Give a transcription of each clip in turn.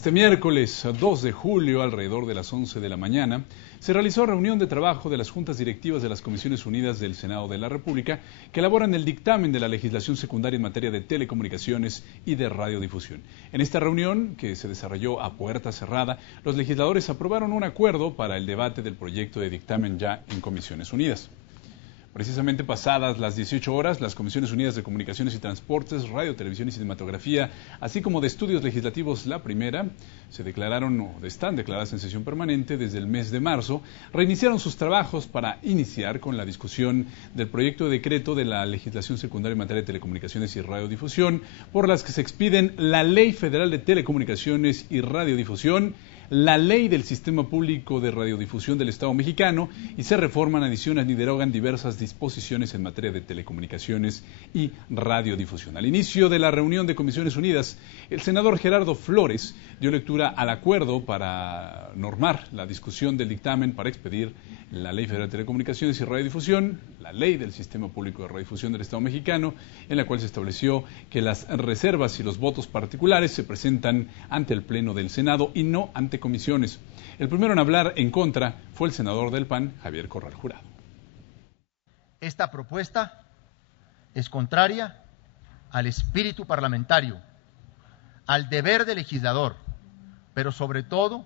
Este miércoles 2 de julio, alrededor de las 11 de la mañana, se realizó reunión de trabajo de las juntas directivas de las Comisiones Unidas del Senado de la República que elaboran el dictamen de la legislación secundaria en materia de telecomunicaciones y de radiodifusión. En esta reunión, que se desarrolló a puerta cerrada, los legisladores aprobaron un acuerdo para el debate del proyecto de dictamen ya en Comisiones Unidas. Precisamente pasadas las 18 horas, las Comisiones Unidas de Comunicaciones y Transportes, Radio, Televisión y Cinematografía, así como de Estudios Legislativos, la primera, están declaradas en sesión permanente desde el mes de marzo, reiniciaron sus trabajos para iniciar con la discusión del proyecto de decreto de la legislación secundaria en materia de telecomunicaciones y radiodifusión, por las que se expiden la Ley Federal de Telecomunicaciones y Radiodifusión, la Ley del Sistema Público de Radiodifusión del Estado Mexicano y se reforman, adicionan y derogan diversas disposiciones en materia de telecomunicaciones y radiodifusión. Al inicio de la reunión de Comisiones Unidas, el senador Gerardo Flores dio lectura al acuerdo para normar la discusión del dictamen para expedir la Ley Federal de Telecomunicaciones y Radiodifusión, la Ley del Sistema Público de Radiodifusión del Estado Mexicano, en la cual se estableció que las reservas y los votos particulares se presentan ante el Pleno del Senado y no ante comisiones. El primero en hablar en contra fue el senador del PAN, Javier Corral Jurado. Esta propuesta es contraria al espíritu parlamentario, al deber del legislador, pero sobre todo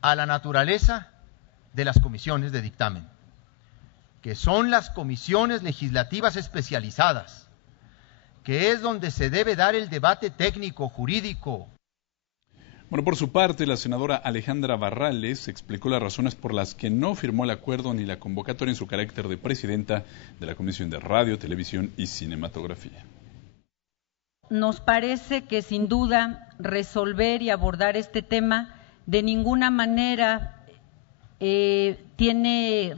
a la naturaleza de las comisiones de dictamen, que son las comisiones legislativas especializadas, que es donde se debe dar el debate técnico, jurídico. Bueno, por su parte, la senadora Alejandra Barrales explicó las razones por las que no firmó el acuerdo ni la convocatoria en su carácter de presidenta de la Comisión de Radio, Televisión y Cinematografía. Nos parece que sin duda resolver y abordar este tema de ninguna manera tiene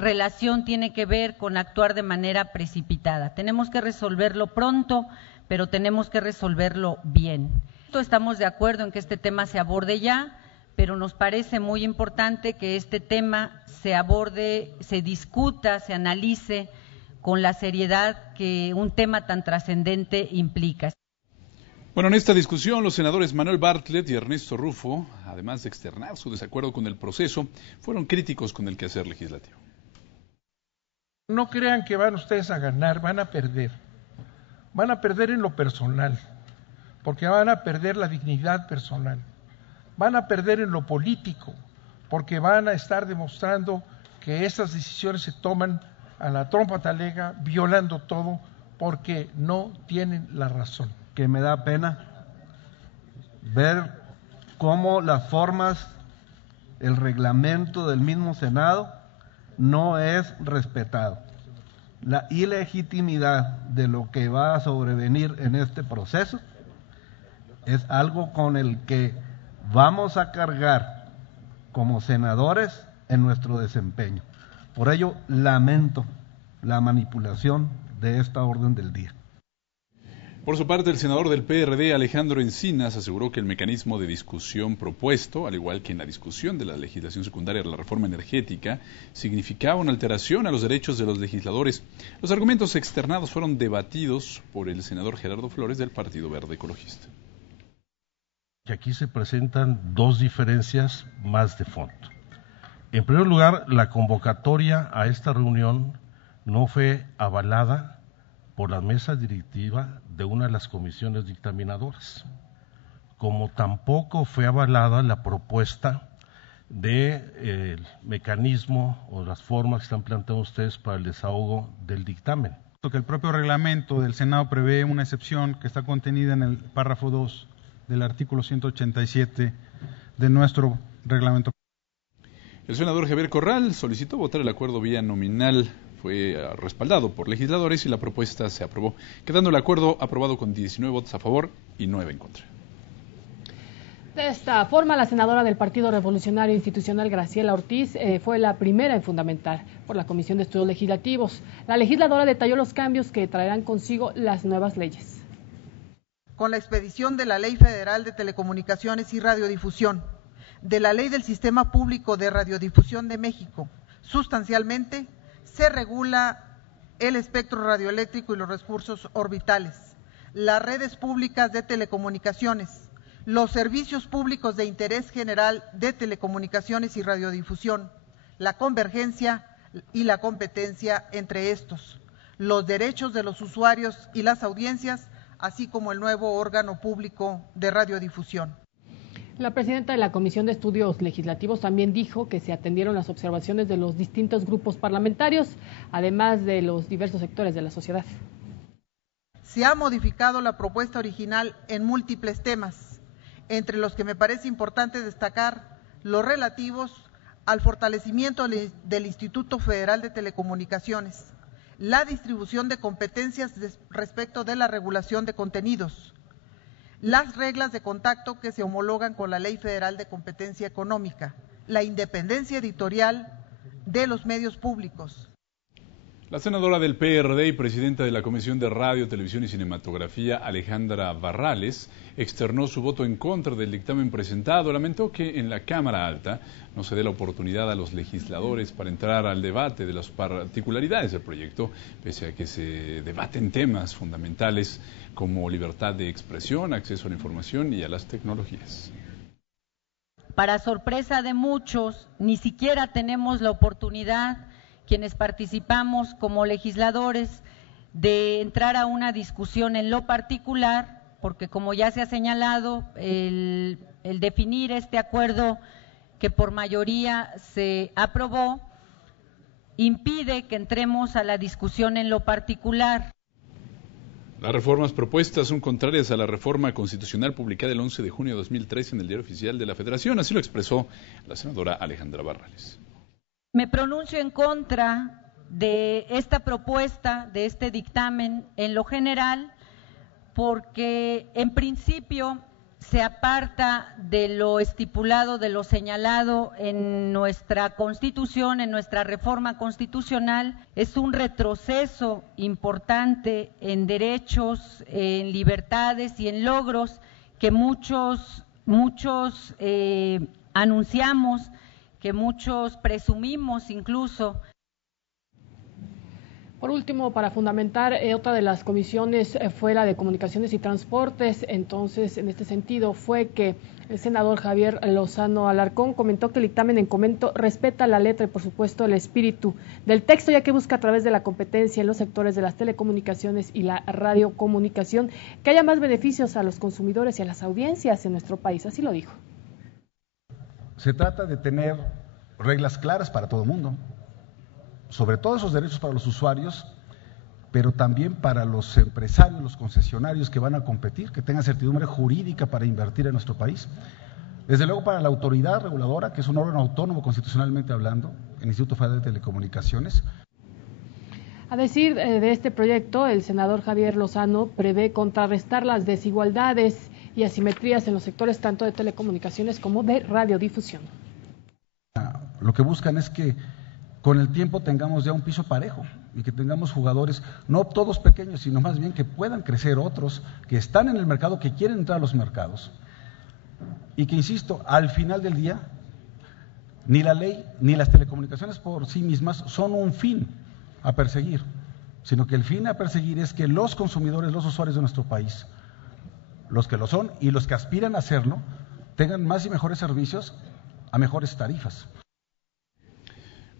que ver con actuar de manera precipitada. Tenemos que resolverlo pronto, pero tenemos que resolverlo bien. Estamos de acuerdo en que este tema se aborde ya, pero nos parece muy importante que este tema se aborde, se discuta, se analice con la seriedad que un tema tan trascendente implica. Bueno, en esta discusión los senadores Manuel Bartlett y Ernesto Rufo, además de externar su desacuerdo con el proceso, fueron críticos con el quehacer legislativo. No crean que van ustedes a ganar, van a perder. Van a perder en lo personal, porque van a perder la dignidad personal. Van a perder en lo político, porque van a estar demostrando que esas decisiones se toman a la trompa talega, violando todo, porque no tienen la razón. Que me da pena ver cómo las formas, el reglamento del mismo Senado no es respetado. La ilegitimidad de lo que va a sobrevenir en este proceso es algo con el que vamos a cargar como senadores en nuestro desempeño. Por ello, lamento la manipulación de esta orden del día. Por su parte, el senador del PRD, Alejandro Encinas, aseguró que el mecanismo de discusión propuesto, al igual que en la discusión de la legislación secundaria de la reforma energética, significaba una alteración a los derechos de los legisladores. Los argumentos externados fueron debatidos por el senador Gerardo Flores del Partido Verde Ecologista. Aquí se presentan dos diferencias más de fondo. En primer lugar, la convocatoria a esta reunión no fue avalada por la mesa directiva de una de las comisiones dictaminadoras, como tampoco fue avalada la propuesta del mecanismo o las formas que están planteando ustedes para el desahogo del dictamen. Que el propio reglamento del Senado prevé una excepción que está contenida en el párrafo 2 del artículo 187 de nuestro reglamento. El senador Javier Corral solicitó votar el acuerdo vía nominal. Fue respaldado por legisladores y la propuesta se aprobó, quedando el acuerdo aprobado con 19 votos a favor y 9 en contra. De esta forma, la senadora del Partido Revolucionario Institucional, Graciela Ortiz, fue la primera en fundamentar por la Comisión de Estudios Legislativos. La legisladora detalló los cambios que traerán consigo las nuevas leyes. Con la expedición de la Ley Federal de Telecomunicaciones y Radiodifusión, de la Ley del Sistema Público de Radiodifusión de México, sustancialmente se regula el espectro radioeléctrico y los recursos orbitales, las redes públicas de telecomunicaciones, los servicios públicos de interés general de telecomunicaciones y radiodifusión, la convergencia y la competencia entre estos, los derechos de los usuarios y las audiencias, así como el nuevo órgano público de radiodifusión. La presidenta de la Comisión de Estudios Legislativos también dijo que se atendieron las observaciones de los distintos grupos parlamentarios, además de los diversos sectores de la sociedad. Se ha modificado la propuesta original en múltiples temas, entre los que me parece importante destacar los relativos al fortalecimiento del Instituto Federal de Telecomunicaciones, la distribución de competencias respecto de la regulación de contenidos, las reglas de contacto que se homologan con la Ley Federal de Competencia Económica, la independencia editorial de los medios públicos. La senadora del PRD y presidenta de la Comisión de Radio, Televisión y Cinematografía, Alejandra Barrales, externó su voto en contra del dictamen presentado. Lamentó que en la Cámara Alta no se dé la oportunidad a los legisladores para entrar al debate de las particularidades del proyecto, pese a que se debaten temas fundamentales como libertad de expresión, acceso a la información y a las tecnologías. Para sorpresa de muchos, ni siquiera tenemos la oportunidad, quienes participamos como legisladores, de entrar a una discusión en lo particular, porque como ya se ha señalado, el definir este acuerdo que por mayoría se aprobó, impide que entremos a la discusión en lo particular. Las reformas propuestas son contrarias a la reforma constitucional publicada el 11 de junio de 2013 en el Diario Oficial de la Federación, así lo expresó la senadora Alejandra Barrales. Me pronuncio en contra de esta propuesta, de este dictamen en lo general, porque en principio se aparta de lo estipulado, de lo señalado en nuestra Constitución, en nuestra reforma constitucional. Es un retroceso importante en derechos, en libertades y en logros que muchos anunciamos, que muchos presumimos incluso. Por último, para fundamentar, otra de las comisiones fue la de Comunicaciones y Transportes. Entonces, en este sentido, fue que el senador Javier Lozano Alarcón comentó que el dictamen en comento respeta la letra y, por supuesto, el espíritu del texto, ya que busca a través de la competencia en los sectores de las telecomunicaciones y la radiocomunicación que haya más beneficios a los consumidores y a las audiencias en nuestro país. Así lo dijo. Se trata de tener reglas claras para todo el mundo, sobre todo esos derechos para los usuarios, pero también para los empresarios, los concesionarios que van a competir, que tengan certidumbre jurídica para invertir en nuestro país. Desde luego para la autoridad reguladora, que es un órgano autónomo constitucionalmente hablando, el Instituto Federal de Telecomunicaciones. A decir de este proyecto, el senador Javier Lozano prevé contrarrestar las desigualdades y asimetrías en los sectores tanto de telecomunicaciones como de radiodifusión. Lo que buscan es que con el tiempo tengamos ya un piso parejo y que tengamos jugadores, no todos pequeños, sino más bien que puedan crecer otros que están en el mercado, que quieren entrar a los mercados. Y que, insisto, al final del día, ni la ley ni las telecomunicaciones por sí mismas son un fin a perseguir, sino que el fin a perseguir es que los consumidores, los usuarios de nuestro país, los que lo son y los que aspiran a hacerlo, tengan más y mejores servicios a mejores tarifas.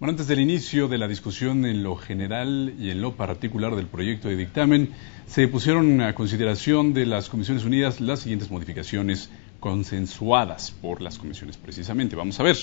Bueno, antes del inicio de la discusión en lo general y en lo particular del proyecto de dictamen, se pusieron a consideración de las Comisiones Unidas las siguientes modificaciones consensuadas por las comisiones precisamente. Vamos a ver.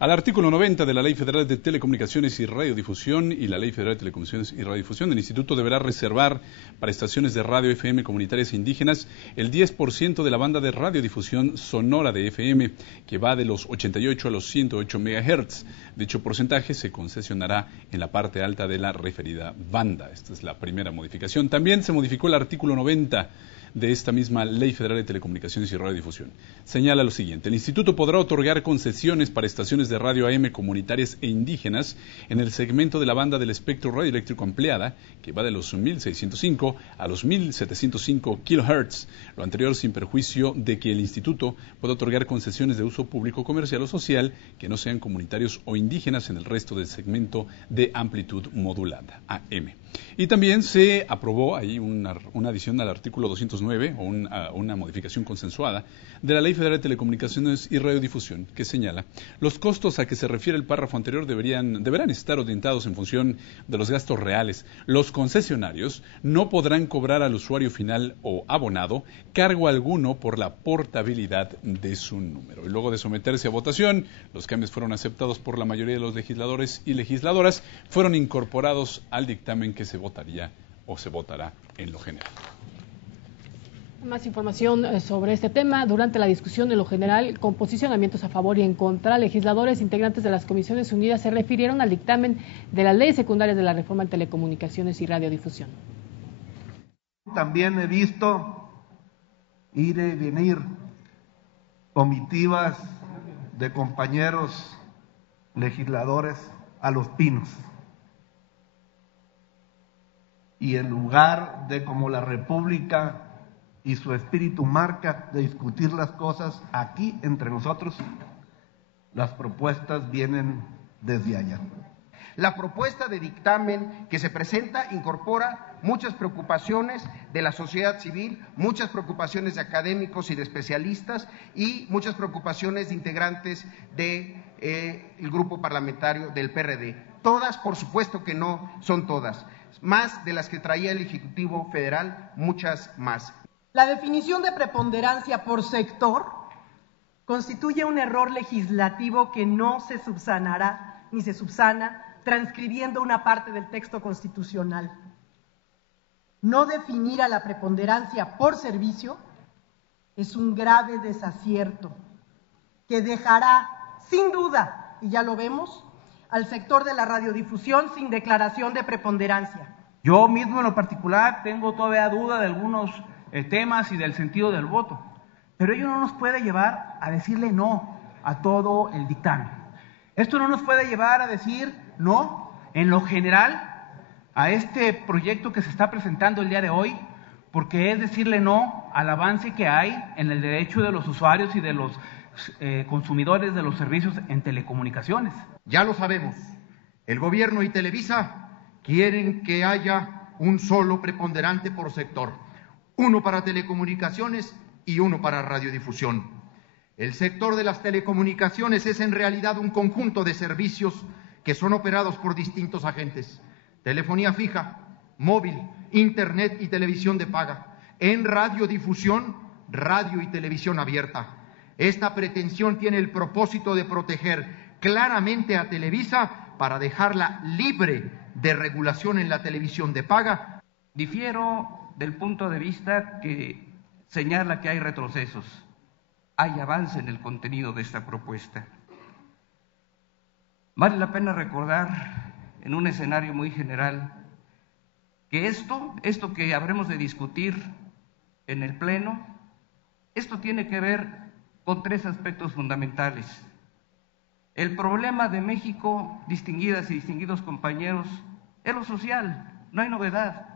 Al artículo 90 de la Ley Federal de Telecomunicaciones y Radiodifusión y la Ley Federal de Telecomunicaciones y Radiodifusión, el Instituto deberá reservar para estaciones de radio FM comunitarias e indígenas el 10% de la banda de radiodifusión sonora de FM, que va de los 88 a los 108 MHz. Dicho porcentaje se concesionará en la parte alta de la referida banda. Esta es la primera modificación. También se modificó el artículo 90 de esta misma Ley Federal de Telecomunicaciones y Radiodifusión. Señala lo siguiente: el Instituto podrá otorgar concesiones para estaciones de radio AM comunitarias e indígenas en el segmento de la banda del espectro radioeléctrico ampliada, que va de los 1.605 a los 1.705 kHz. Lo anterior sin perjuicio de que el Instituto pueda otorgar concesiones de uso público, comercial o social que no sean comunitarios o indígenas en el resto del segmento de amplitud modulada, AM. Y también se aprobó ahí una adición al artículo 210 209, o una modificación consensuada, de la Ley Federal de Telecomunicaciones y Radiodifusión, que señala: los costos a que se refiere el párrafo anterior deberán estar orientados en función de los gastos reales. Los concesionarios no podrán cobrar al usuario final o abonado cargo alguno por la portabilidad de su número. Y luego de someterse a votación, los cambios fueron aceptados por la mayoría de los legisladores y legisladoras, fueron incorporados al dictamen que se votaría o se votará en lo general. Más información sobre este tema. Durante la discusión en lo general, con posicionamientos a favor y en contra, legisladores integrantes de las Comisiones Unidas se refirieron al dictamen de las leyes secundarias de la reforma en telecomunicaciones y radiodifusión. También he visto ir y venir comitivas de compañeros legisladores a Los Pinos. Y en lugar de, como la República y su espíritu marca, de discutir las cosas aquí entre nosotros, las propuestas vienen desde allá. La propuesta de dictamen que se presenta incorpora muchas preocupaciones de la sociedad civil, muchas preocupaciones de académicos y de especialistas y muchas preocupaciones de integrantes del grupo parlamentario del PRD. Todas, por supuesto que no son todas, más de las que traía el Ejecutivo Federal, muchas más. La definición de preponderancia por sector constituye un error legislativo que no se subsanará ni se subsana transcribiendo una parte del texto constitucional. No definir a la preponderancia por servicio es un grave desacierto que dejará, sin duda, y ya lo vemos, al sector de la radiodifusión sin declaración de preponderancia. Yo mismo en lo particular tengo todavía duda de algunos temas y del sentido del voto, pero ello no nos puede llevar a decirle no a todo el dictamen. Esto no nos puede llevar a decir no, en lo general, a este proyecto que se está presentando el día de hoy, porque es decirle no al avance que hay en el derecho de los usuarios y de los consumidores de los servicios en telecomunicaciones. Ya lo sabemos, el gobierno y Televisa quieren que haya un solo preponderante por sector, uno para telecomunicaciones y uno para radiodifusión. El sector de las telecomunicaciones es en realidad un conjunto de servicios que son operados por distintos agentes: telefonía fija, móvil, internet y televisión de paga. En radiodifusión, radio y televisión abierta. Esta pretensión tiene el propósito de proteger claramente a Televisa para dejarla libre de regulación en la televisión de paga. Difiero del punto de vista que señala que hay retrocesos. Hay avance en el contenido de esta propuesta. Vale la pena recordar, en un escenario muy general, que esto que habremos de discutir en el Pleno, esto tiene que ver con tres aspectos fundamentales. El problema de México, distinguidas y distinguidos compañeros, es lo social, no hay novedad.